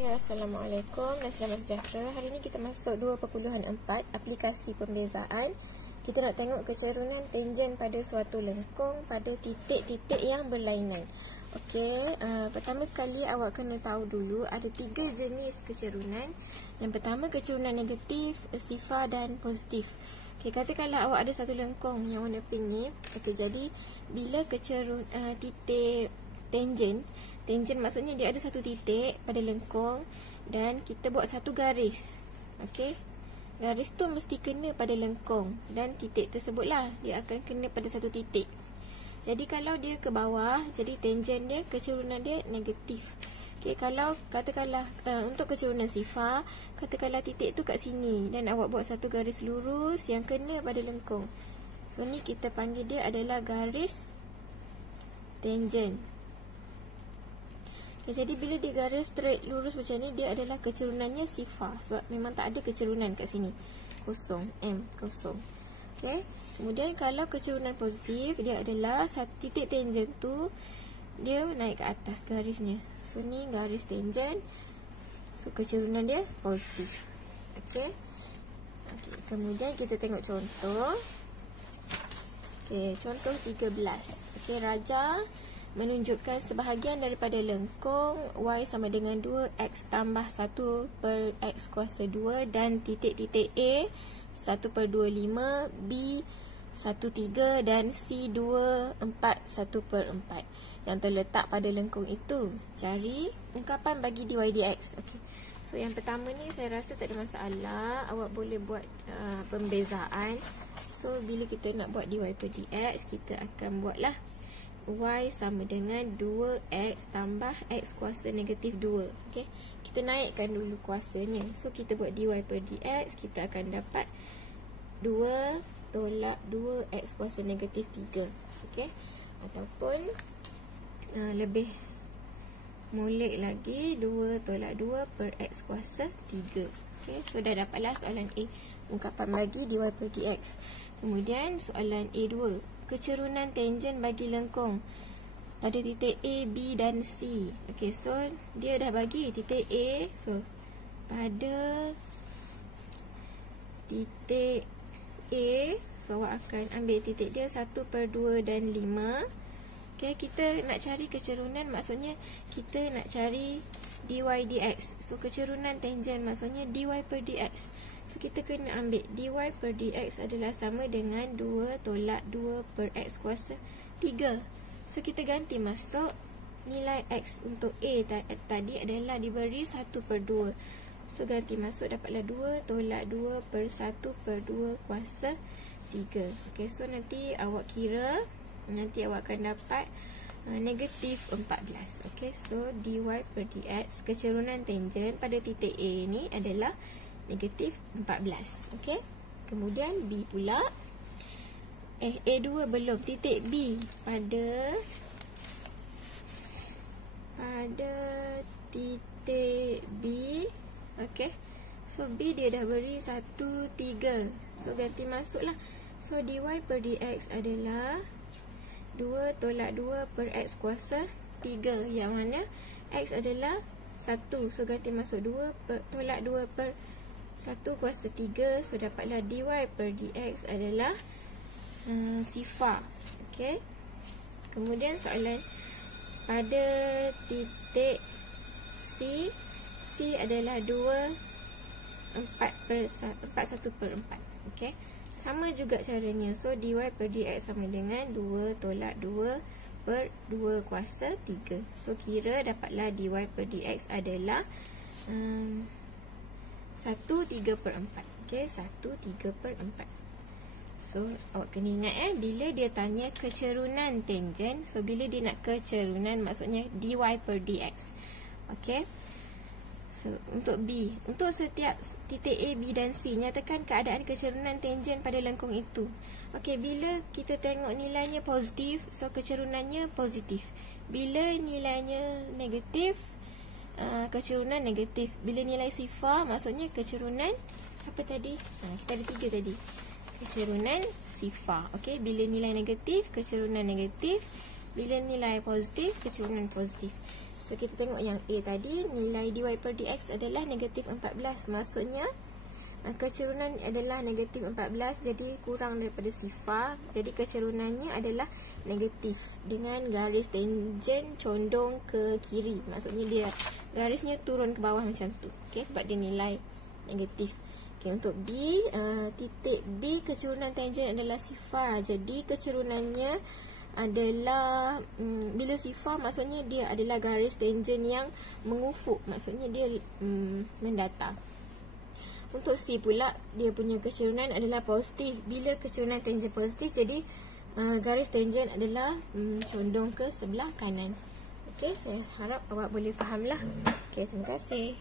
Okay, Assalamualaikum dan selamat sejahtera. Hari ini kita masuk 2.4 aplikasi pembezaan. Kita nak tengok kecerunan tangen pada suatu lengkung pada titik-titik yang berlainan. Okey, pertama sekali awak kena tahu dulu ada 3 jenis kecerunan. Yang pertama kecerunan negatif, sifar dan positif. Okey, katakanlah awak ada satu lengkung yang warna pink ni. Okey, jadi bila titik tangen maksudnya dia ada satu titik pada lengkung dan kita buat satu garis. Okey. Garis tu mesti kena pada lengkung dan titik tersebutlah dia akan kena pada satu titik. Jadi kalau dia ke bawah, jadi tangen dia, kecerunan dia negatif. Okey, kalau katakanlah untuk kecerunan sifar, katakanlah titik tu kat sini dan awak buat satu garis lurus yang kena pada lengkung. So ni kita panggil dia adalah garis tangen. Okay, jadi bila dia garis straight lurus macam ni, dia adalah kecerunannya sifar. Sebab memang tak ada kecerunan kat sini. Kosong, M kosong. Okay. Kemudian kalau kecerunan positif, dia adalah satu titik tangen tu dia naik ke atas garisnya. So ni garis tangen. So kecerunan dia positif. Okay. Kemudian kita tengok contoh. Okay, contoh 13. Okay, Raja menunjukkan sebahagian daripada lengkung Y sama dengan 2X tambah 1 per X kuasa 2 dan titik-titik A 1/25, B 1/3 dan C 2/4 1/4 yang terletak pada lengkung itu. Cari ungkapan bagi dy dx. Okay. So yang pertama ni saya rasa tak ada masalah. Awak boleh buat pembezaan. So bila kita nak buat dy per dx, kita akan buatlah Y sama dengan 2X tambah X kuasa negatif 2. Okay. Kita naikkan dulu kuasanya. So kita buat dy per dx, kita akan dapat 2 tolak 2X kuasa negatif 3. Okay. Ataupun lebih molek lagi, 2 tolak 2 per X kuasa 3. Okay. So dah dapatlah soalan A, ungkapan bagi dy per dx. Kemudian soalan A2, kecerunan tangen bagi lengkung pada titik A, B dan C. Okey, so dia dah bagi titik A. So pada titik A, so awak akan ambil titik dia 1/2 dan 5. Okey, kita nak cari kecerunan, maksudnya kita nak cari dy dx. So kecerunan tangen maksudnya dy per dx. So kita kena ambil dy per dx adalah sama dengan 2 tolak 2 per X kuasa 3. So kita ganti masuk nilai X untuk A tadi adalah diberi 1/2. So ganti masuk dapatlah 2 tolak 2 per 1/2 kuasa 3. Okay, so nanti awak kira, nanti awak akan dapat negatif 14. Okay, so dy per dx kecerunan tangen pada titik A ni adalah negatif 14. Okey. Kemudian B pula. A2 belum. Titik B pada titik B. Okey. So B dia dah beri 1, 3. So ganti masuklah. So dy per dx adalah 2 tolak 2 per X kuasa 3. Yang mana X adalah 1. So ganti masuk 2 tolak 2 per 1 kuasa 3. So dapatlah dy per dx adalah sifar. Okey. Kemudian soalan pada titik C. C adalah 2 4/4. Okey. Sama juga caranya. So dy per dx sama dengan 2 tolak 2 per 2 kuasa 3. So kira dapatlah dy per dx adalah 1/3/4. Okey, 1/3/4. So awak kena ingat bila dia tanya kecerunan tangen, so bila dia nak kecerunan maksudnya dy per dx. Okey. So untuk B, untuk setiap titik A, B dan C, nyatakan keadaan kecerunan tangen pada lengkung itu. Okey, bila kita tengok nilainya positif, so kecerunannya positif. Bila nilainya negatif, kecerunan negatif. Bila nilai sifar maksudnya kecerunan apa tadi? Kita ada 3 tadi. Kecerunan sifar. Okey, bila nilai negatif, kecerunan negatif. Bila nilai positif, kecerunan positif. So kita tengok yang A tadi, nilai dy per dx adalah negatif 14. Maksudnya kecerunan adalah negatif 14, jadi kurang daripada sifar. Jadi kecerunannya adalah negatif dengan garis tangent condong ke kiri. Maksudnya dia garisnya turun ke bawah macam tu. Okey, sebab dia nilai negatif. Okey, untuk B, titik B kecerunan tangent adalah sifar. Jadi kecerunannya adalah bila sifar maksudnya dia adalah garis tangent yang mengufuk, maksudnya dia mendatar. Untuk C pula, dia punya kecerunan adalah positif. Bila kecerunan tangent positif, jadi garis tangent adalah condong ke sebelah kanan. Okey, saya harap awak boleh fahamlah. Okey, terima kasih.